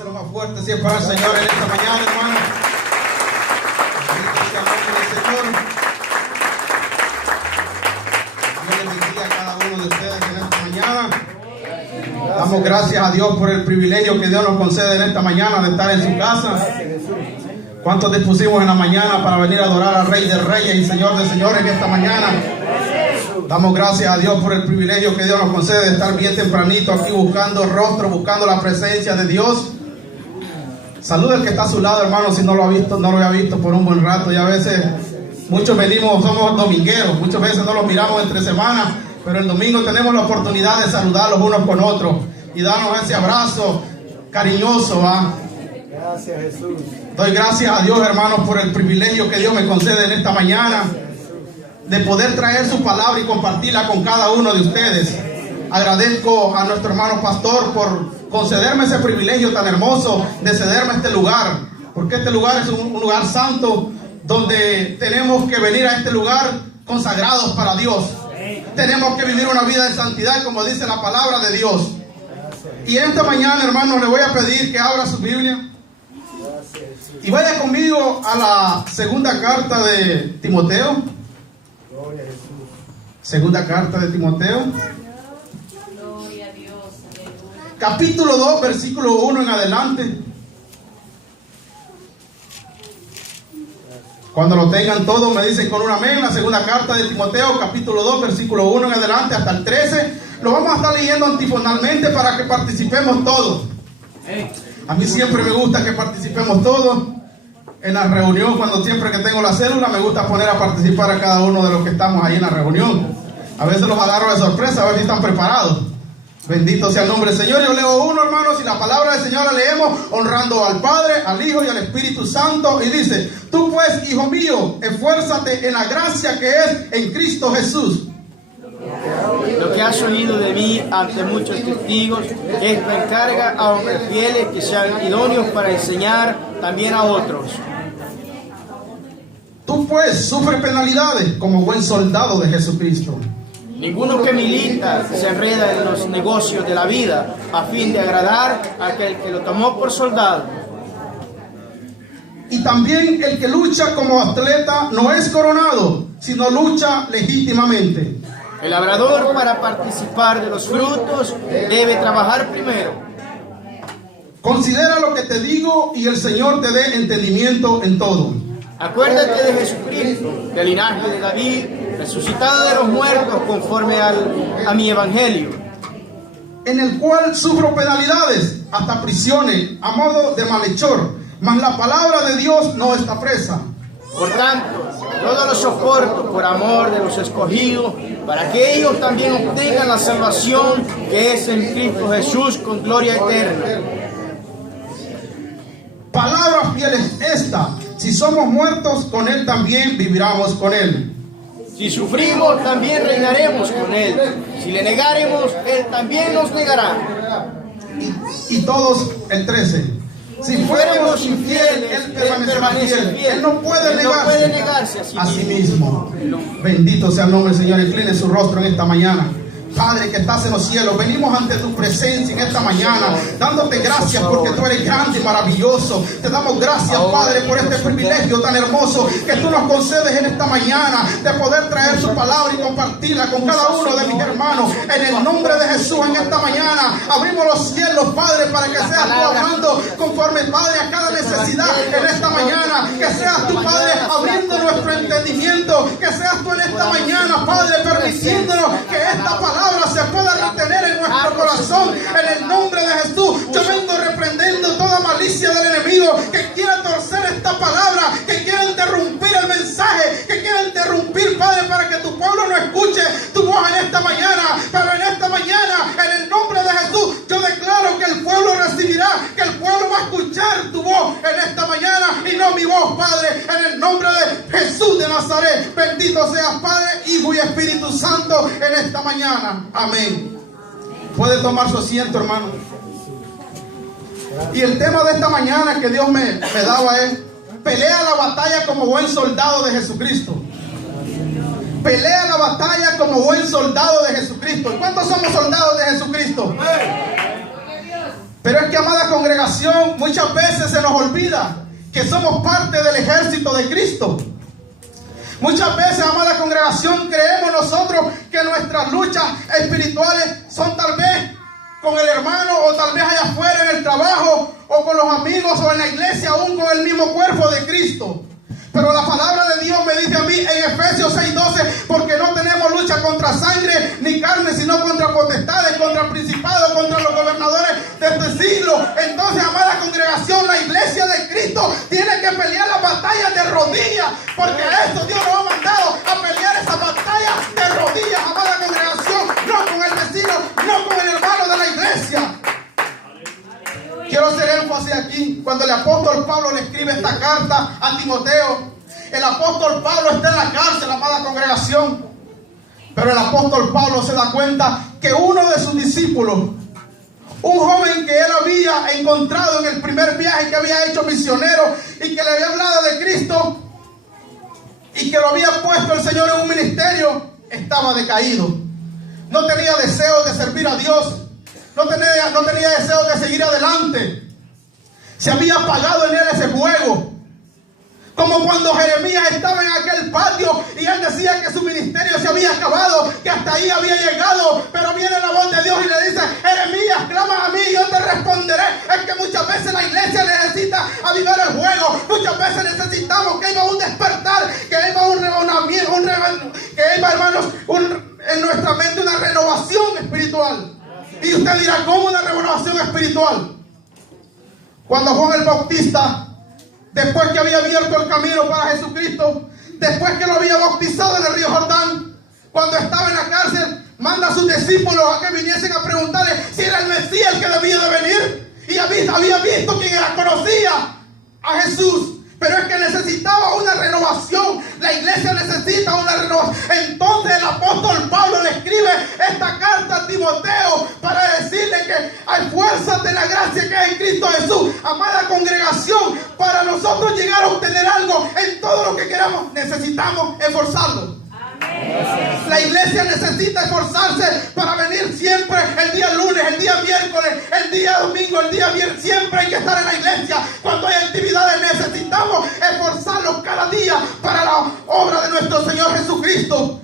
Déselo más fuerte, si es para el Señor en esta mañana, hermano. Bendito sea el nombre del Señor. Dios les bendiga a cada uno de ustedes en esta mañana. Damos gracias a Dios por el privilegio que Dios nos concede en esta mañana de estar en su casa. ¿Cuántos dispusimos en la mañana para venir a adorar al Rey de Reyes y Señor de Señores en esta mañana? Damos gracias a Dios por el privilegio que Dios nos concede de estar bien tempranito aquí buscando el rostro, buscando la presencia de Dios. Saluda al que está a su lado, hermano, si no lo ha visto, no lo había visto por un buen rato. Y a veces muchos venimos, somos domingueros, muchas veces no los miramos entre semanas, pero el domingo tenemos la oportunidad de saludarlos unos con otros y darnos ese abrazo cariñoso, ¿va? Gracias, Jesús. Doy gracias a Dios, hermanos, por el privilegio que Dios me concede en esta mañana de poder traer su palabra y compartirla con cada uno de ustedes. Agradezco a nuestro hermano pastor por concederme ese privilegio tan hermoso de cederme este lugar, porque este lugar es un lugar santo donde tenemos que venir a este lugar consagrados para Dios. Tenemos que vivir una vida de santidad, como dice la palabra de Dios. Y esta mañana, hermanos, le voy a pedir que abra su Biblia y vaya conmigo a la segunda carta de Timoteo. Gloria a Jesús. Segunda carta de Timoteo. Gloria a Dios. Aleluya. Capítulo 2, versículo 1 en adelante. Cuando lo tengan todos me dicen con un amén. La segunda carta de Timoteo, capítulo 2, versículo 1 en adelante hasta el 13. Lo vamos a estar leyendo antifonalmente para que participemos todos. A mí siempre me gusta que participemos todos. En la reunión, cuando siempre que tengo la célula, me gusta poner a participar a cada uno de los que estamos ahí en la reunión. A veces los agarro de sorpresa, a ver si están preparados. Bendito sea el nombre del Señor. Yo leo uno, hermanos, y la palabra del Señor la leemos honrando al Padre, al Hijo y al Espíritu Santo. Y dice: tú pues, hijo mío, esfuérzate en la gracia que es en Cristo Jesús. Lo que has oído de mí ante muchos testigos, es me encarga a hombres fieles que sean idóneos para enseñar también a otros. Tú pues sufre penalidades como buen soldado de Jesucristo. Ninguno que milita se enreda en los negocios de la vida a fin de agradar a aquel que lo tomó por soldado. Y también el que lucha como atleta no es coronado, sino lucha legítimamente. El labrador, para participar de los frutos, debe trabajar primero. Considera lo que te digo y el Señor te dé entendimiento en todo. Acuérdate de Jesucristo, del linaje de David, resucitado de los muertos conforme a mi evangelio, En el cual sufro penalidades, hasta prisiones, a modo de malhechor, mas la palabra de Dios no está presa. Por tanto, todo lo soporto por amor de los escogidos, para que ellos también obtengan la salvación que es en Cristo Jesús con gloria eterna. Palabra fiel es esta: si somos muertos, con Él también viviremos con Él. Si sufrimos, también reinaremos con Él. Si le negaremos, Él también nos negará. Y todos, el 13. Si fuéramos infieles, Él permanece fiel. Él no puede negarse a sí mismo. Bendito sea el nombre del Señor. Incline su rostro en esta mañana. Padre que estás en los cielos, venimos ante tu presencia en esta mañana, dándote gracias porque tú eres grande y maravilloso. Te damos gracias, Padre, por este privilegio tan hermoso que tú nos concedes en esta mañana, de poder traer tu palabra y compartirla con cada uno de mis hermanos. En el nombre de Jesús, en esta mañana abrimos los cielos, Padre, para que seas tú hablando conforme, Padre, a cada necesidad en esta mañana. Que seas tú, Padre, abriendo nuestro entendimiento. Que seas tú en esta mañana, Padre, permitiéndonos que esta palabra se pueda retener en nuestro corazón. En el nombre de Jesús, yo vengo reprendiendo toda malicia del enemigo que quiera torcer esta palabra, que quiera interrumpir el mensaje, que quiera interrumpir, Padre, para que tu pueblo no escuche tu voz en esta mañana. Pero en esta mañana, en el nombre de Jesús, yo declaro que el pueblo recibirá, que el pueblo va a escuchar tu voz en esta mañana y no mi voz, Padre, en el nombre de Jesús de Nazaret. Bendito seas, Padre, Hijo y Espíritu Santo, en esta mañana. Amén. Puede tomar su asiento, hermano. Y el tema de esta mañana que Dios me daba es: pelea la batalla como buen soldado de Jesucristo. Pelea la batalla como buen soldado de Jesucristo. ¿Y cuántos somos soldados de Jesucristo? Pero es que, amada congregación, muchas veces se nos olvida que somos parte del ejército de Cristo. Muchas veces, amada congregación, creemos nosotros que nuestras luchas espirituales son tal vez con el hermano, o tal vez allá afuera en el trabajo, o con los amigos, o en la iglesia, aún con el mismo cuerpo de Cristo. Pero la palabra de Dios me dice a mí en Efesios 6:12, porque no tenemos lucha contra sangre ni carne, sino contra potestades, contra principados, contra los gobernadores de este siglo. Entonces, amada congregación, la iglesia de Cristo tiene que pelear las batallas de rodillas, porque a esto Dios nos ha mandado a pelear esa batalla de rodillas, amada congregación, no con el vecino, no con el hermano de la iglesia. Quiero hacer énfasis aquí, cuando el apóstol Pablo le escribe esta carta a Timoteo. El apóstol Pablo está en la cárcel, amada congregación. Pero el apóstol Pablo se da cuenta que uno de sus discípulos, un joven que él había encontrado en el primer viaje que había hecho misionero y que le había hablado de Cristo y que lo había puesto el Señor en un ministerio, estaba decaído. No tenía deseos de servir a Dios. No tenía deseo de seguir adelante. Se había apagado en él ese fuego. Como cuando Jeremías estaba en aquel patio y él decía que su ministerio se había acabado, que hasta ahí había llegado. Pero viene la voz de Dios y le dice: Jeremías, clama a mí y yo te responderé. Es que muchas veces la iglesia necesita avivar el fuego. Muchas veces necesitamos que haya un despertar, que haya un renovamiento, que haya, hermanos, en nuestra mente una renovación espiritual. Y usted dirá: ¿cómo una renovación espiritual? Cuando Juan el Bautista, después que había abierto el camino para Jesucristo, después que lo había bautizado en el río Jordán, cuando estaba en la cárcel, manda a sus discípulos a que viniesen a preguntarle si era el Mesías el que debía de venir. Y había visto quién era, conocía a Jesús. Pero es que necesitaba una renovación. La iglesia necesita una renovación. Entonces el apóstol Pablo le escribe esta carta a Timoteo para decirle que hay fuerzas de la gracia que hay en Cristo Jesús. Amada congregación, para nosotros llegar a obtener algo en todo lo que queramos, necesitamos esforzarlo. La iglesia necesita esforzarse para venir siempre el día lunes, el día miércoles, el día domingo, el día viernes. Siempre hay que estar en la iglesia. Cuando hay actividades necesitamos esforzarnos cada día para la obra de nuestro Señor Jesucristo.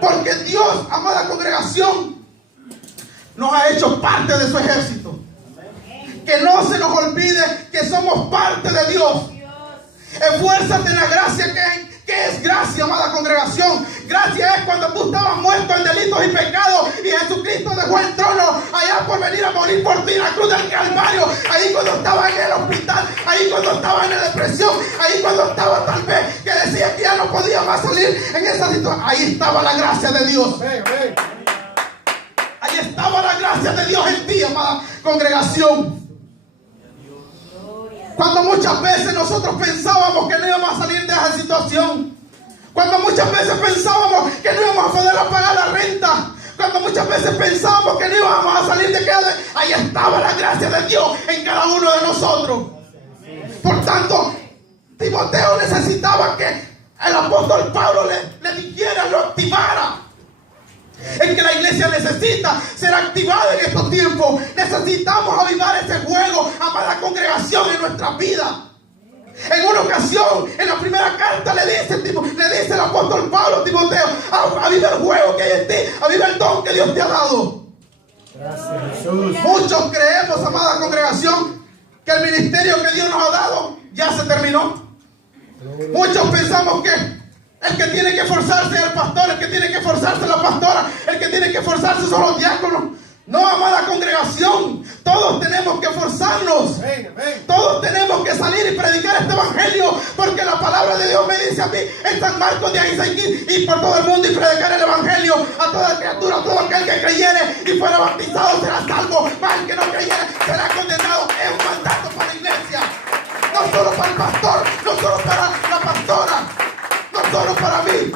Porque Dios, amada congregación, nos ha hecho parte de su ejército. Que no se nos olvide que somos parte de Dios. Esfuérzate en la gracia ¿Qué es gracia, amada congregación? Gracia es cuando tú estabas muerto en delitos y pecados y Jesucristo dejó el trono allá por venir a morir por ti en la cruz del Calvario. Ahí cuando estaba en el hospital, ahí cuando estaba en la depresión, ahí cuando estaba tal vez que decía que ya no podía más salir en esa situación. Ahí estaba la gracia de Dios. Ahí estaba la gracia de Dios en ti, amada congregación. Cuando muchas veces nosotros pensábamos que no íbamos a salir de esa situación. Cuando muchas veces pensábamos que no íbamos a poder pagar la renta. Cuando muchas veces pensábamos que no íbamos a salir de casa. Ahí estaba la gracia de Dios en cada uno de nosotros. Por tanto, Timoteo necesitaba que el apóstol Pablo le dijera, lo activara. Es que la iglesia necesita ser activada en estos tiempos. Necesitamos avivar ese fuego, amada congregación, en nuestra vida. En una ocasión, en la primera carta le dice el apóstol Pablo a Timoteo: aviva el fuego que hay en ti, aviva el don que Dios te ha dado. Gracias, Jesús. Muchos creemos, amada congregación, que el ministerio que Dios nos ha dado ya se terminó. Muchos pensamos que el que tiene que esforzarse es el pastor, el que tiene que esforzarse es la pastora, el que tiene que esforzarse son los diáconos. No, amada congregación, todos tenemos que esforzarnos. Todos tenemos que salir y predicar este evangelio, porque la palabra de Dios me dice a mí en San Marcos 16:15: y por todo el mundo y predicar el evangelio a toda criatura, a todo aquel que creyere y fuera bautizado será salvo, mas el que no creyere será condenado. Es un mandato para la iglesia, no solo para el pastor, no solo para la pastora, no solo para mí.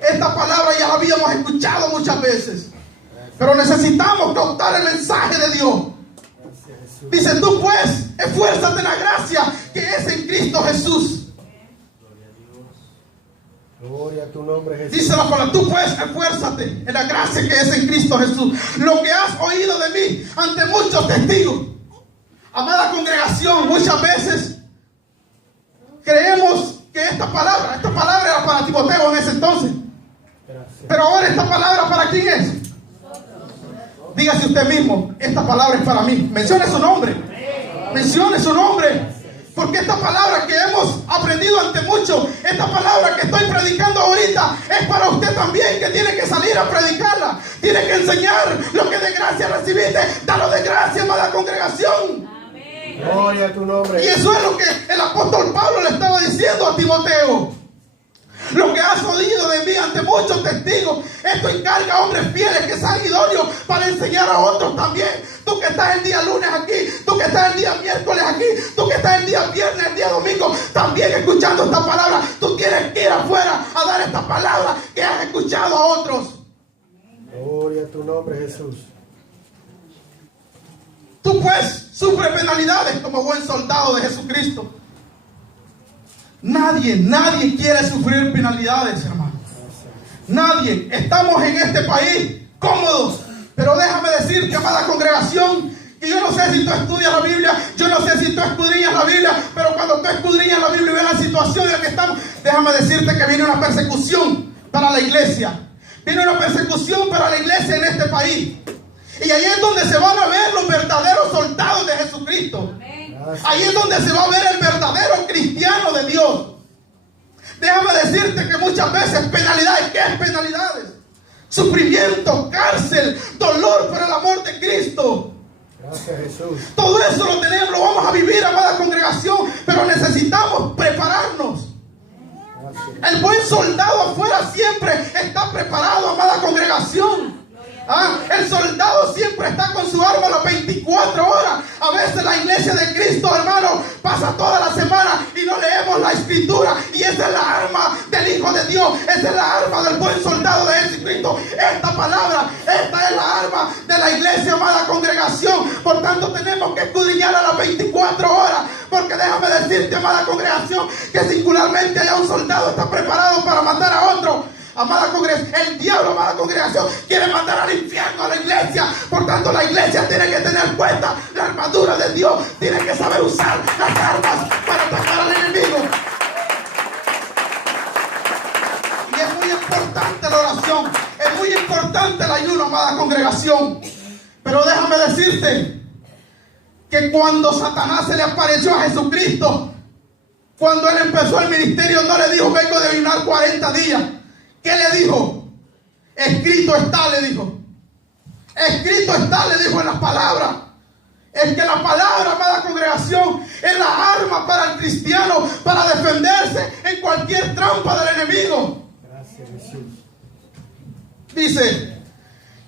Esta palabra ya la habíamos escuchado muchas veces, pero necesitamos captar el mensaje de Dios. Dice: tú pues, esfuérzate en la gracia que es en Cristo Jesús. Gloria a tu nombre, Jesús. Dice la palabra, tú puedes, esfuérzate en la gracia que es en Cristo Jesús. Lo que has oído de mí ante muchos testigos. Amada congregación, muchas veces creemos que esta palabra era para Timoteo en ese entonces. Gracias. Pero ahora esta palabra, ¿para quién es? Dígase usted mismo, esta palabra es para mí. Mencione su nombre. Mencione su nombre. Porque esta palabra que hemos aprendido ante muchos, esta palabra que estoy predicando ahorita, es para usted también, que tiene que salir a predicarla. Tiene que enseñar lo que de gracia recibiste. Dalo de gracia, amada congregación. Gloria a tu nombre. Y eso es lo que el apóstol Pablo le estaba diciendo a Timoteo. Lo que has oído de mí ante muchos testigos, esto encarga a hombres fieles que sean idóneos para enseñar a otros también. Tú que estás el día lunes aquí, tú que estás el día miércoles aquí, tú que estás el día viernes, el día domingo, también escuchando esta palabra. Tú tienes que ir afuera a dar esta palabra que has escuchado a otros. Gloria a tu nombre, Jesús. Tú pues sufres penalidades como buen soldado de Jesucristo. Nadie quiere sufrir penalidades, hermano. Nadie. Estamos en este país cómodos. Pero déjame decirte, amada congregación, que yo no sé si tú estudias la Biblia, yo no sé si tú escudriñas la Biblia, pero cuando tú escudriñas la Biblia y ves la situación en la que estamos, déjame decirte que viene una persecución para la iglesia. Viene una persecución para la iglesia en este país. Y ahí es donde se van a ver los verdaderos soldados de Jesucristo. Ahí es donde se va a ver el verdadero cristiano de Dios. Déjame decirte que muchas veces penalidades, ¿qué es penalidades? Sufrimiento, cárcel, dolor por el amor de Cristo. Gracias, Jesús. Todo eso lo tenemos, lo vamos a vivir, amada congregación, pero necesitamos prepararnos. Gracias. El buen soldado afuera siempre está preparado, amada congregación. El soldado siempre está con su arma las 24 horas. A veces la iglesia de Cristo, hermano, pasa toda la semana y no leemos la escritura. Y esa es la arma del Hijo de Dios. Esa es la arma del buen soldado de Jesucristo. Esta palabra, esta es la arma de la iglesia, amada congregación. Por tanto, tenemos que escudriñar a las 24 horas. Porque déjame decirte, amada congregación, que singularmente haya un soldado está preparado para matar a otro. Amada congregación, el diablo, amada congregación, quiere mandar al infierno a la iglesia. Por tanto, la iglesia tiene que tener puesta la armadura de Dios. Tiene que saber usar las armas para atacar al enemigo. Y es muy importante la oración. Es muy importante el ayuno, amada congregación. Pero déjame decirte que cuando Satanás se le apareció a Jesucristo, cuando él empezó el ministerio, no le dijo: vengo de ayunar 40 días. ¿Qué le dijo? Escrito está, le dijo. Escrito está, le dijo en las palabras. Es que la palabra, amada congregación, es la arma para el cristiano para defenderse en cualquier trampa del enemigo. Gracias, Jesús. Dice,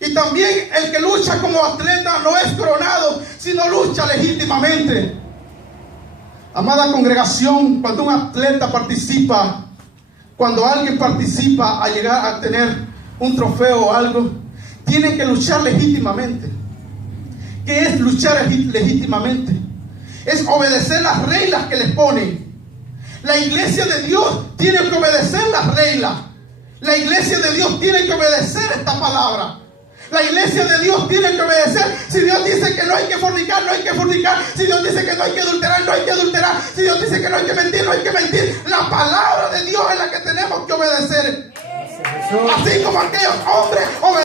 y también el que lucha como atleta no es coronado, sino lucha legítimamente. Amada congregación, cuando un atleta participa, cuando alguien participa a llegar a tener un trofeo o algo, tiene que luchar legítimamente. ¿Qué es luchar legítimamente? Es obedecer las reglas que les ponen. La iglesia de Dios tiene que obedecer las reglas. La iglesia de Dios tiene que obedecer esta palabra. La iglesia de Dios tiene que obedecer. Si Dios dice que no hay que fornicar, no hay que fornicar. Si Dios dice que no hay que adulterar, no hay que adulterar. Si Dios dice que no hay que mentir, no hay que mentir. La palabra de Dios es la que tenemos que obedecer. Gracias, Jesús. Así como aquellos hombres obedecen.